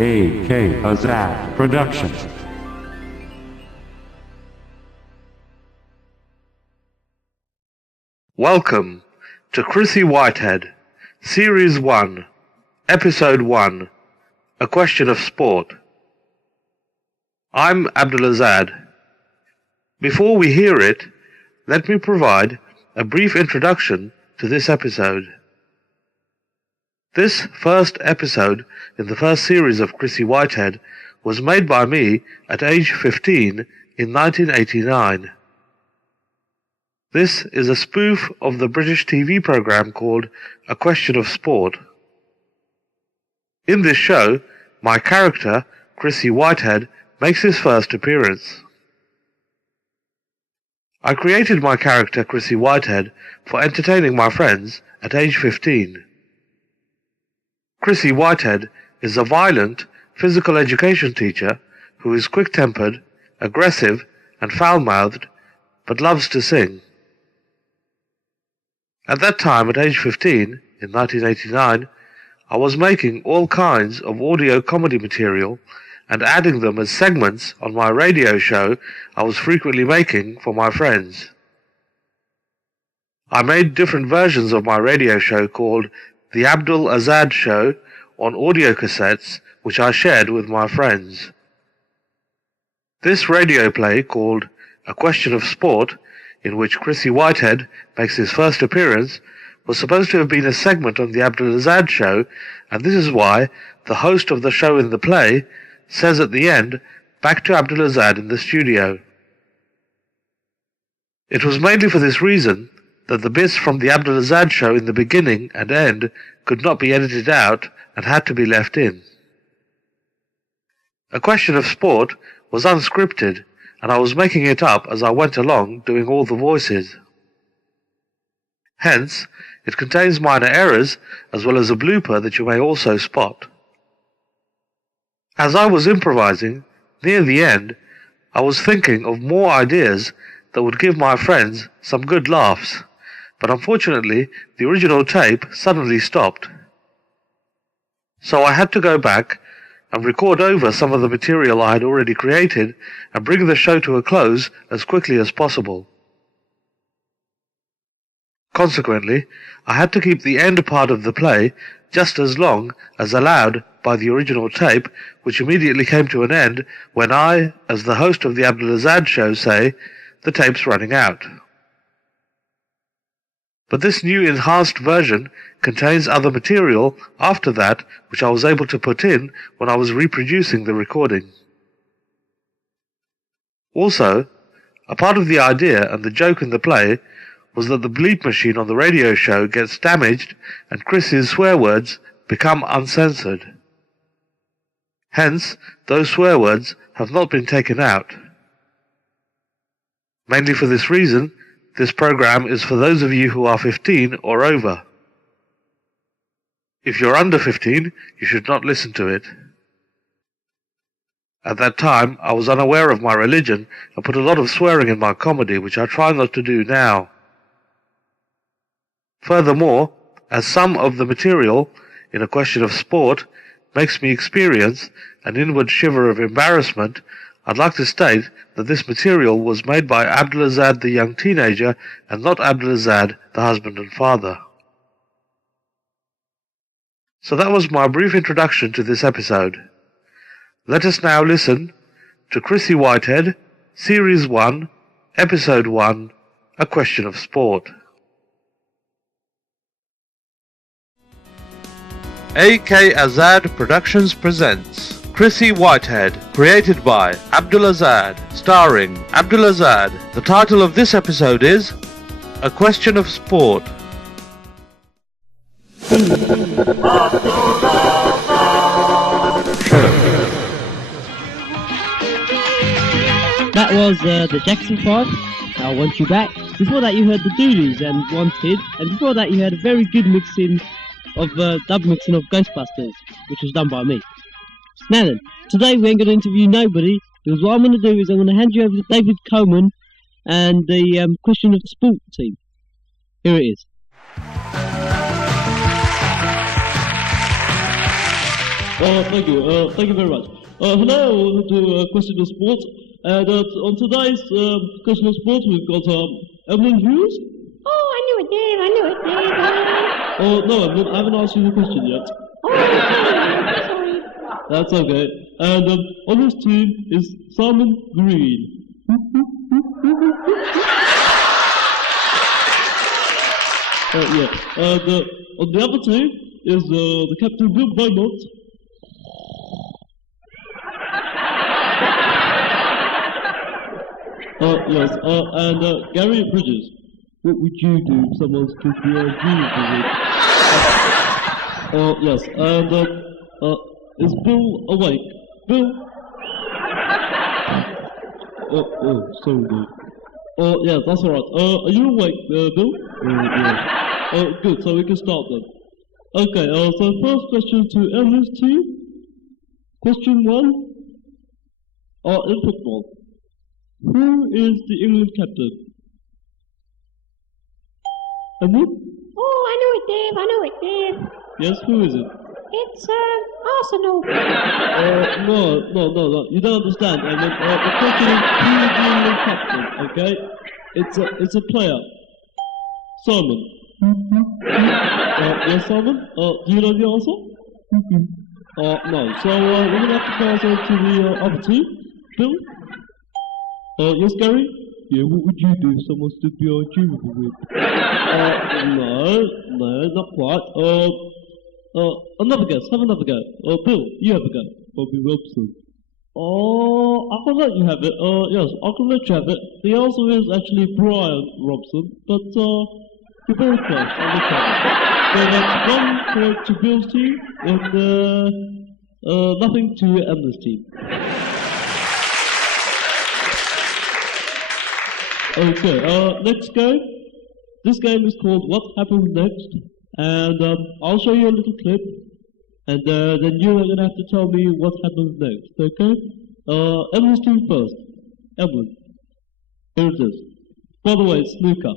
A.K. Azad Productions. Welcome to Chrissy Whitehead, Series 1, Episode 1, A Question of Sport. I'm Abdulazad. Before we hear it, let me provide a brief introduction to this episode. This first episode in the first series of Chrissy Whitehead was made by me at age 15 in 1989. This is a spoof of the British TV programme called A Question of Sport. In this show, my character, Chrissy Whitehead, makes his first appearance. I created my character, Chrissy Whitehead, for entertaining my friends at age 15. Chrissy Whitehead is a violent physical education teacher who is quick-tempered, aggressive, and foul-mouthed, but loves to sing. At that time, at age 15, in 1989, I was making all kinds of audio comedy material and adding them as segments on my radio show I was frequently making for my friends. I made different versions of my radio show called The Abdul Azad Show on audio cassettes, which I shared with my friends. This radio play, called A Question of Sport, in which Chrissy Whitehead makes his first appearance, was supposed to have been a segment on the Abdul Azad Show, and this is why the host of the show in the play says at the end, "Back to Abdul Azad in the studio." It was mainly for this reason that the bits from the Abdul Azad Show in the beginning and end could not be edited out and had to be left in. A Question of Sport was unscripted, and I was making it up as I went along, doing all the voices. Hence, it contains minor errors as well as a blooper that you may also spot. As I was improvising, near the end, I was thinking of more ideas that would give my friends some good laughs, but unfortunately the original tape suddenly stopped. So I had to go back and record over some of the material I had already created and bring the show to a close as quickly as possible. Consequently, I had to keep the end part of the play just as long as allowed by the original tape, which immediately came to an end when I, as the host of the Abdul Azad Show, say, "The tape's running out." But this new enhanced version contains other material after that which I was able to put in when I was reproducing the recording. Also, a part of the idea and the joke in the play was that the bleep machine on the radio show gets damaged and Chris's swear words become uncensored. Hence, those swear words have not been taken out. Mainly for this reason, this program is for those of you who are 15 or over. If you're under 15, you should not listen to it. At that time, I was unaware of my religion and put a lot of swearing in my comedy, which I try not to do now. Furthermore, as some of the material in A Question of Sport makes me experience an inward shiver of embarrassment, I'd like to state that this material was made by Abdul Azad the young teenager and not Abdul Azad the husband and father. So that was my brief introduction to this episode. Let us now listen to Chrissy Whitehead, Series 1, Episode 1, A Question of Sport. A.K. Azad Productions presents Chrissy Whitehead, created by Abdul Azad, starring Abdul Azad. The title of this episode is A Question of Sport. That was the Jackson 5, I Want You Back. Before that you heard the Doolies and Wanted, and before that you heard a very good mixing of dub mixing of Ghostbusters, which was done by me. Now then, today we ain't going to interview nobody, because what I'm going to do is I'm going to hand you over to David Coleman and the Question of the Sport team. Here it is. Thank you very much. Hello, welcome to Question of Sport. And on today's Question of Sport, we've got Evelyn Hughes. Oh, I knew it, Dave. I knew it, Dave. Oh, no, Evelyn, I haven't asked you the question yet. Oh, sorry. That's okay. And on this team is Simon Green. Yeah. And on the other team is the captain Bill Beaumont. Yes. And Gary Bridges. What would you do if someone stood behind you? Yes. And is Bill awake? Bill? Sorry, dude. Yeah, that's alright. Are you awake, Bill? Yeah. Good, so we can start then. Okay, so first question to Emily's team. Question 1. In football, who is the England captain? Emily? Oh, I know it, Dave. I know it, Dave. Yes, who is it? It's Arsenal. No. You don't understand. I mean, the question is who is the England captain? Okay, it's a player. Simon. Yes, Simon. Do you know the answer? No. So we're gonna have to pass on to the other team. Bill. Yes, Gary. Yeah, what would you do if someone stood behind you with a whip? No, not quite. Another guess. Have another go. Bill, you have a go. Bobby Robson. I can let you have it. Yes, I can let you have it. The answer is actually Brian Robson, but you're very close. I'll let you have it. So that's 1 point to Bill's team, and nothing to Emma's team. Okay, next game. This game is called What Happens Next, and I'll show you a little clip, and then you are going to have to tell me what happens next, okay? Emily's team first. Emily. Here it is. By the way, it's snooker,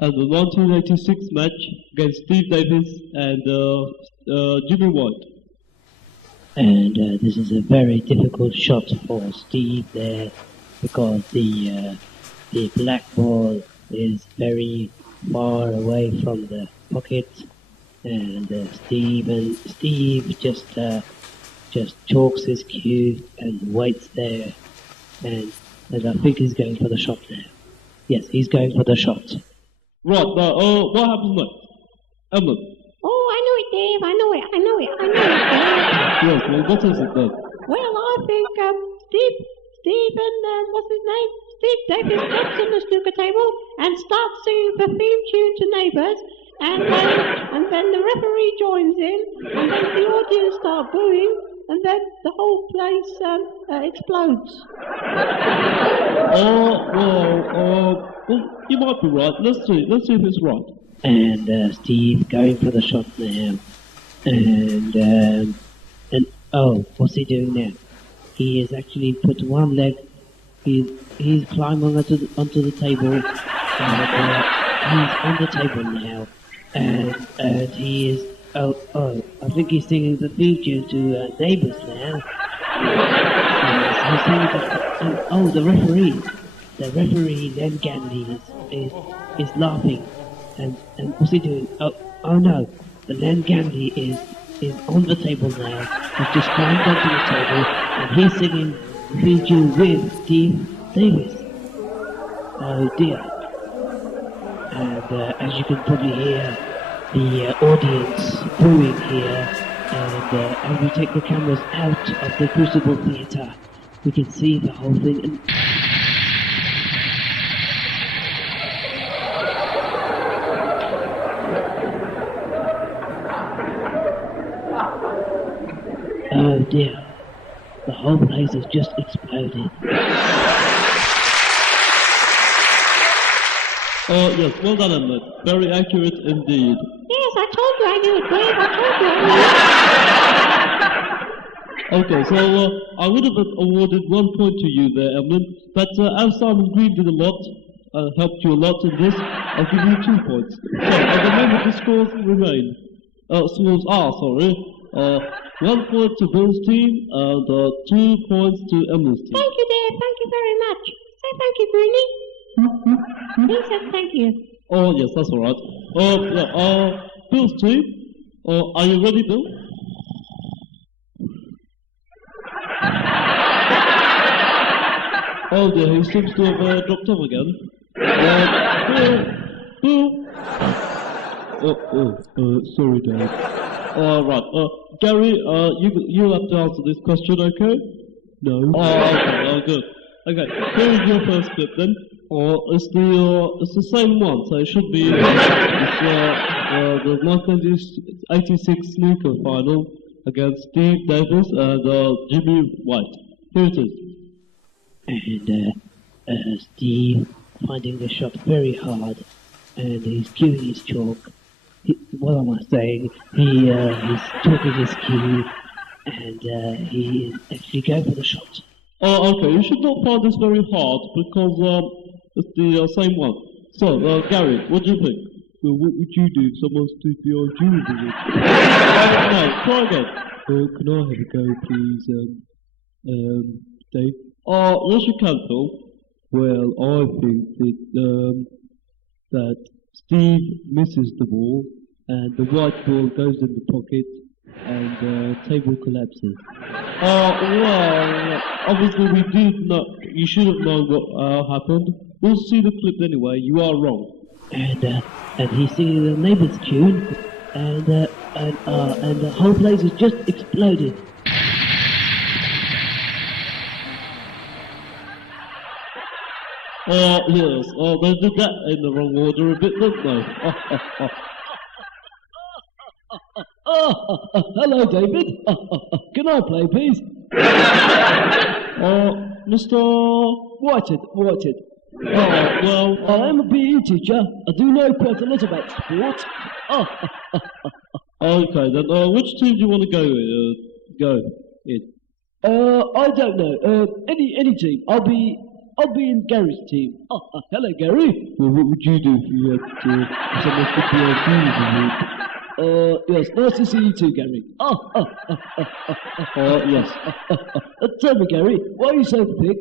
and the 1986 match against Steve Davis and Jimmy White. And this is a very difficult shot for Steve there, because the black ball is very far away from the pocket, and Steve just chalks his cue and waits there, and I think he's going for the shot now. Yes, he's going for the shot. Right, now, what happens next? Emma. Oh, I know it, Dave. I know it, Dave. Yes, well, what is it then? Well, I think Steve and what's his name? Steve Davis jumps on the snooker table and starts singing the theme tune to Neighbours, and then the referee joins in, and then the audience start booing, and then the whole place explodes. Well, you might be right. Let's see if it's right. And Steve going for the shot now, and oh, what's he doing now? He has actually put one leg. He's climbing onto the table, and he's on the table now, and he is. I think he's singing the theme tune to Neighbours now. He's singing the referee Len Gandy is laughing, and what's he doing? Oh no, the Len Gandy is on the table now. He's just climbed onto the table, and he's singing the theme tune with Steve Davis. Oh dear. And as you can probably hear, the audience booing here, and as we take the cameras out of the Crucible Theatre, we can see the whole thing. And oh dear, the whole place has just exploded. Yes, well done, Emma. Very accurate indeed. Yes, I told you I knew it, Dave. I told you I knew it. Okay, so I would have awarded 1 point to you there, Emma, but as Simon Green did a lot, helped you a lot in this, I'll give you 2 points. So, at the moment the scores remain. Scores are, sorry. 1 point to Bill's team and 2 points to Emily's team. Thank you, dear. Thank you very much. Say thank you, Greenie. He said thank you. Oh, yes, that's all right. Bill's team, are you ready, Bill? Oh dear, he seems to have dropped off again. Bill. Sorry, Dad. Right. Gary, you have to answer this question, okay? No. Okay. Oh, good. Okay. Here's your first clip then. It's the same one, so it should be the 1986 snooker final against Steve Davis and Jimmy White. Here it is. And Steve finding the shot very hard, and he's cueing his chalk. What am I saying? He's talking his cue, and he is actually going for the shot. Okay, you should not find this very hard because it's the same one. So, Gary, what do you think? Well, what would you do if someone stood behind you with it? No, try again. Can I have a go, please, Dave? Yes, you can, Phil. Well, I think that Steve misses the ball, and the white ball goes in the pocket, and the table collapses. Well, obviously we did not. You should have known what happened. We'll see the clip anyway. You are wrong. And he's singing the neighbour's tune, and the whole place has just exploded. Yes. They did that in the wrong order a bit, didn't they? Hello, David. Can I play, please? Mr. Whitehead. Well, I am a PE teacher. I do know quite a lot about sport. Okay, then, which team do you want to go in? I don't know. Any team. I'll be in Gary's team. Hello, Gary. Well, what would you do if you had someone to be on team? Yes, nice to see you too, Gary. Yes. Tell me, Gary, why are you so thick?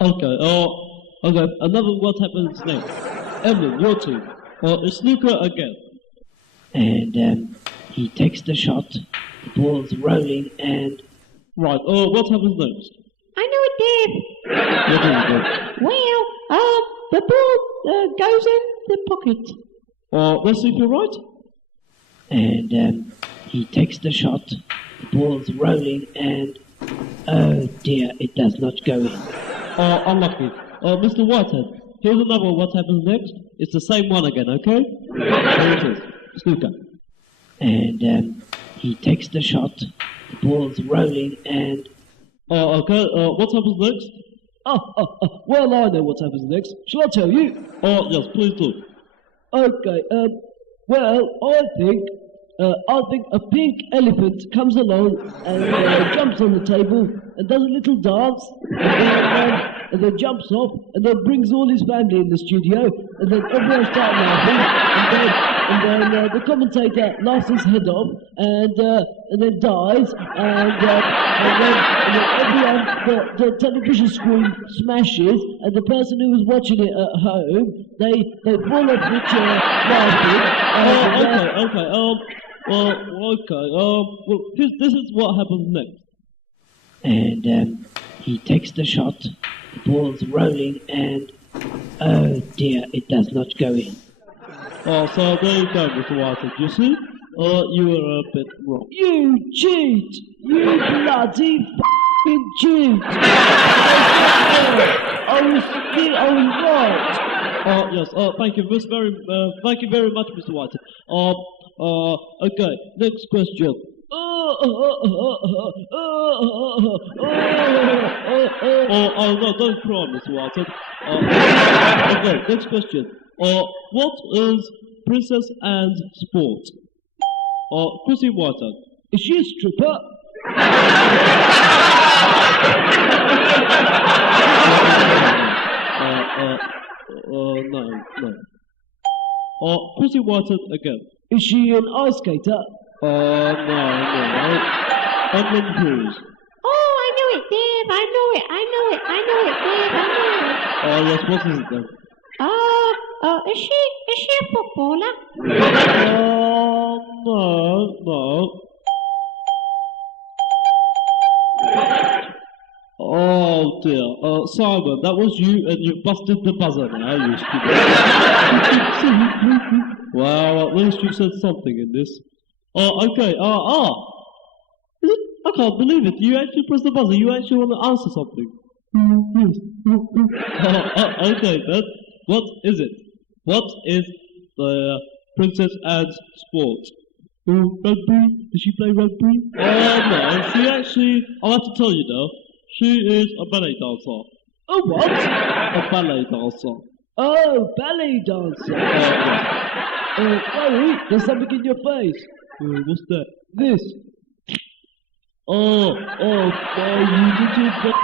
Okay, another what happens next? Emily, your team. It's snooker again. And he takes the shot, the ball's rolling, and... Right, what happens next? I know it, Dave. What do you do? Well, the ball goes in the pocket. Let's see if you're right. And he takes the shot, the ball's rolling, and... Oh dear, it does not go in. Unlucky. Mr. Whitehead, here's another what happens next. It's the same one again, okay? Here it is. Snooker. And he takes the shot, the ball's rolling, and... Okay, what happens next? Well, I know what happens next. Shall I tell you? Yes, please do. Okay, well, I think a pink elephant comes along and jumps on the table and does a little dance and then jumps off and then brings all his family in the studio and then everyone starts laughing and then the commentator laughs his head off and then dies and then everyone, the television screen smashes and the person who was watching it at home, they fall off the chair laughing. This is what happens next. And he takes the shot, the ball's rolling, and oh dear, it does not go in. So there you go, Mr. Whitehead. You see? You were a bit wrong. You cheat! You bloody f***ing cheat! I was right. Yes. Thank you very much, Mr. Whitehead. Okay. Next question. No, don't cry, Mr. Whitehead. Okay. Next question. What is Princess Anne's sport? Chrissy Whitehead. Is she a stripper? No. Chrissy Whitehead again. Is she an ice skater? No. Edmund Hughes. Oh, I know it, Dave. I know it, Dave. I know it. Oh, yes, what is it then? Is she a footballer? No. Oh dear. Simon, that was you, and you busted the buzzer now, you stupid. Well, at least you said something in this. Oh, okay. Is it? I can't believe it. You actually pressed the buzzer. You actually want to answer something. Yes. Okay, then. What is it? What is the Princess Anne's sport? Rugby? Does she play rugby? No. She actually, I'll have to tell you though, she is a ballet dancer. A what? A ballet dancer. Oh, ballet dancer. Sorry, there's something in your face. What's that? This. You little bastard.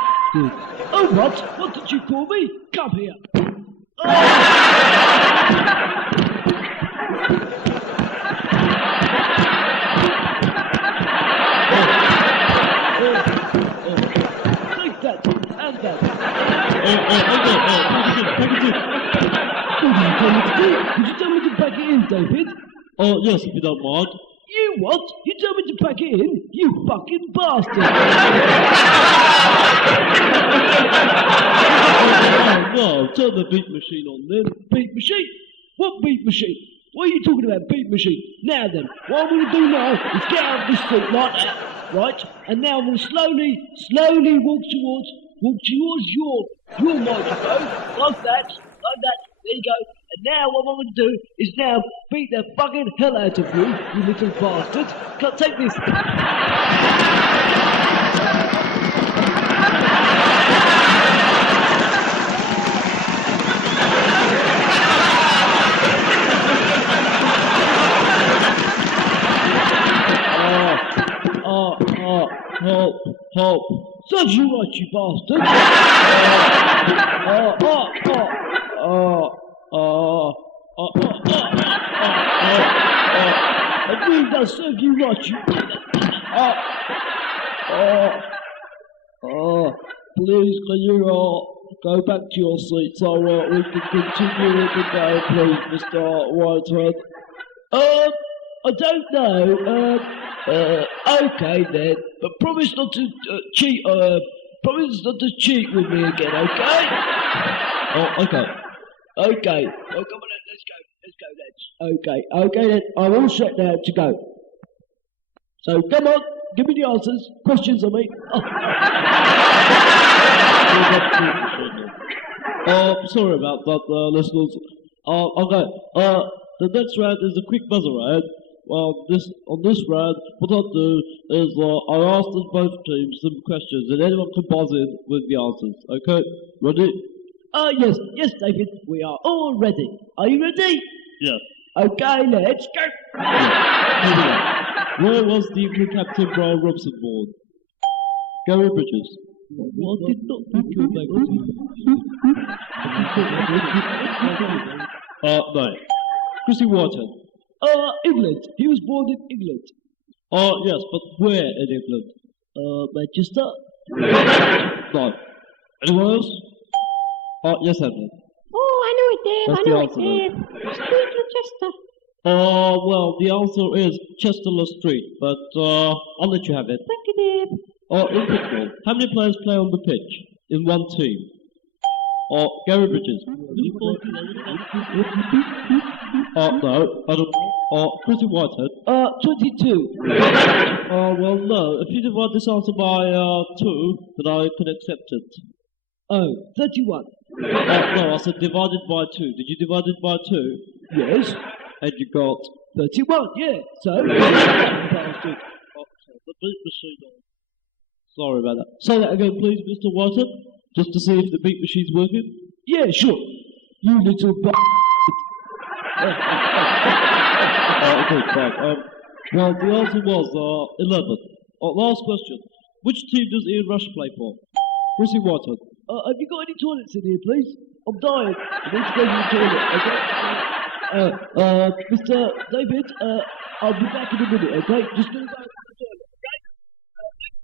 Oh, what? What did you call me? Come here. Take that, and that. Pack it in. What did you tell me to do? Did you tell me to pack it in, David? Oh, yes, if you don't mind. You what? You tell me to pack it in? You fucking bastard! No, turn the beat machine on then. Beat machine? What beat machine? What are you talking about, beat machine? Now then, what I'm going to do now is get out of this seat like that, right? And now I'm going to slowly walk towards your microphone, like that. There you go. And now what I'm going to do is now beat the fucking hell out of you, you little bastard. Can't take this. Help. Serves you right, you bastard. It really does serve you right, you. Please, can you go back to your seat so we can continue with the game, please, Mr. Whitehead? I don't know. Okay then, but promise not to cheat. Promise not to cheat with me again, okay? Oh, okay. Okay. Oh, come on, let's go, lads. Okay then. I'm all set now to go. So come on, give me the answers. Questions, I mean. Sorry about that, listeners. Okay. The next round is a quick buzzer round. Well, on this round, what I'll do is I ask both teams some questions, and anyone can buzz in with the answers. Okay, ready? Yes, David. We are all ready. Are you ready? Yeah. Okay, let's go. Here we go. Where was the Eagle Captain Brian Robson born? Gary Bridges. What did not think your no. Chrissy Whitehead. England. He was born in England. Yes, but where in England? Manchester. No. Anyone else? Yes, Edmund. Oh, I know it, Dave. That's I know the it, answer, Dave. Street Manchester. Well, the answer is Chesterler Street, but I'll let you have it. Thank you, Dave. In football, how many players play on the pitch in one team? Gary Bridges. No, I don't know. Chrissy Whitehead. 22. Well, no. If you divide this answer by 2, then I can accept it. 31. No, I said divided by 2. Did you divide it by 2? Yes. And you got 31, yeah. So, the beat machine on. Sorry about that. Say that again, please, Mr. Whitehead, just to see if the beat machine's working. Yeah, sure. You little b****. Okay, fine. Well, the answer was 11. Last question. Which team does Ian Rush play for? Chrissy Whitehead. Have you got any toilets in here, please? I'm dying. I need to go to the toilet, okay? Mr. David, I'll be back in a minute, okay? Just go back to the toilet, okay?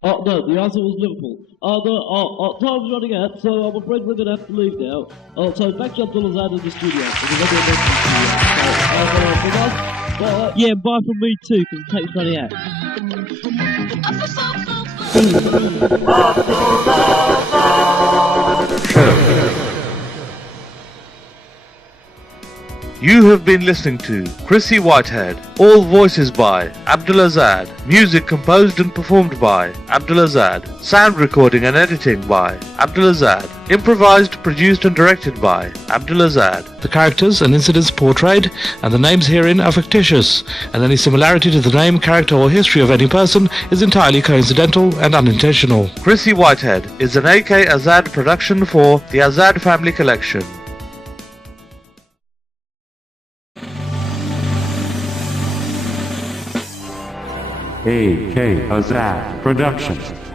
No, the answer was Liverpool. Time's running out, so I'm afraid we're going to have to leave now. So back to Abdul Azad in the studio. Yeah, bye from me too, because the tape's running out. You have been listening to Chrissy Whitehead. All voices by Abdul Azad. Music composed and performed by Abdul Azad. Sound recording and editing by Abdul Azad. Improvised, produced and directed by Abdul Azad. The characters and incidents portrayed and the names herein are fictitious, and any similarity to the name, character or history of any person is entirely coincidental and unintentional. Chrissy Whitehead is an AK Azad production for the Azad Family Collection. AK Azad Productions.